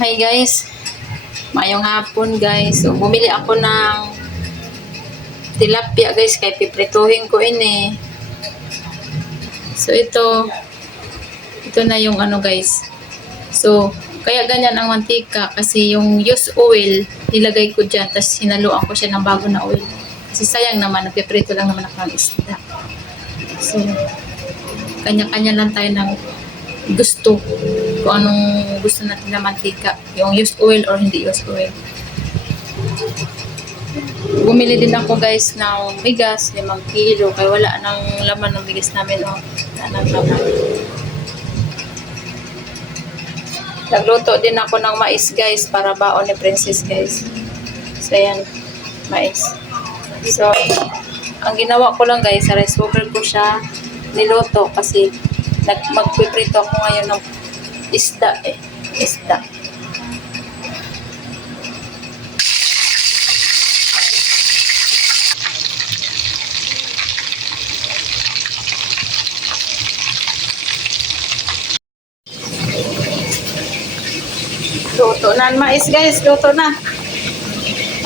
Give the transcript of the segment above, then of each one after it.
Hi guys, mayong hapon guys. So, bumili ako ng tilapia guys, kaya piprituhin ko ini. So ito na yung ano guys. So, kaya ganyan ang mantika kasi yung used oil, nilagay ko dyan, tapos hinaluan ko siya ng bago na oil. Kasi sayang naman, nagpiprito lang naman ako ng isda. So, kanya-kanya lang tayo ng gusto kung anong gusto natin na mantika, yung used oil or hindi used oil. Bumili din ako guys ng bigas, 5 kilo, kaya wala nang laman ng bigas namin, wala nang laman. Nagluto din ako ng mais guys para baon ni Princess guys. So ayan, mais. So ang ginawa ko lang guys, sa rice cooker ko siya niluto kasi magpiprito ako ngayon ng isda. Luto na ang mais guys, luto na.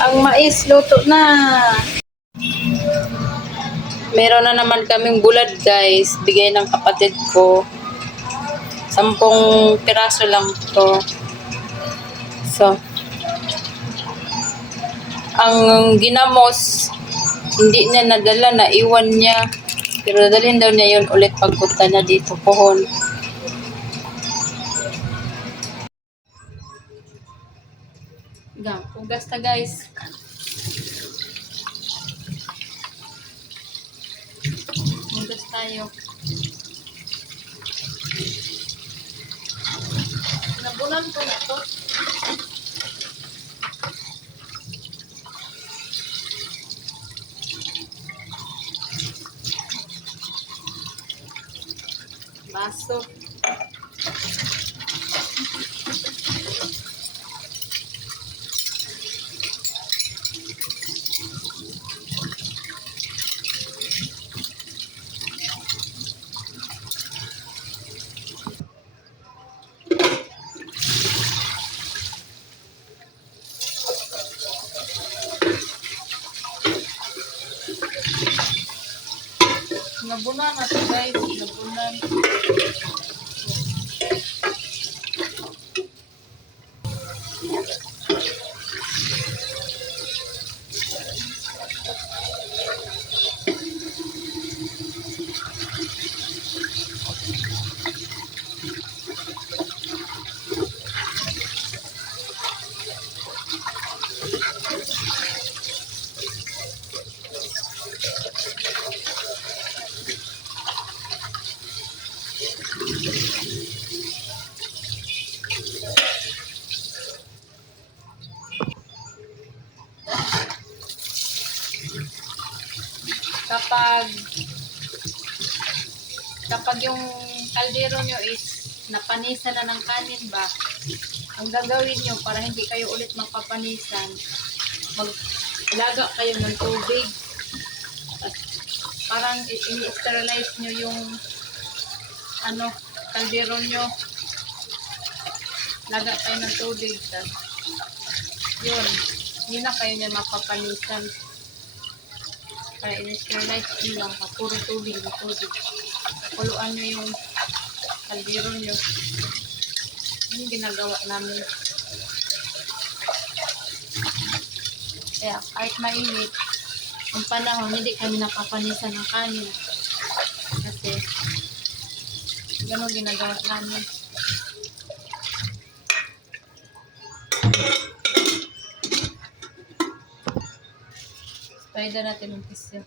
Ang mais, luto na. Meron na naman kaming bulad guys, bigay ng kapatid ko. 10 piraso lang to. So, ang ginamos, hindi niya nadala, naiwan niya. Pero dadalhin daw niya yun ulit pagpunta na dito, pohon. Hugas ta guys. Hugas tayo. Nabunan ko na to. Baso. Nabunan na to guys, nabunan. Kapag yung kaldero nyo is napanisa na ng kanin ba, ang gagawin nyo para hindi kayo ulit magpapanisan, maglaga kayo ng tubig at parang i-sterilize nyo yung kaldero nyo, laga kayo ng tubig, at yun, hindi na kayo nyo mapapanisan. Kaya i-sterilize nyo lang, puro tubig. Kuluan nyo yung kaldero nyo. Yun yung ginagawa namin. Kaya kahit mainit ang panahon, hindi kami napapanisan ng kanin. Kasi ganun ginagawa namin. Pwede natin ng tissue.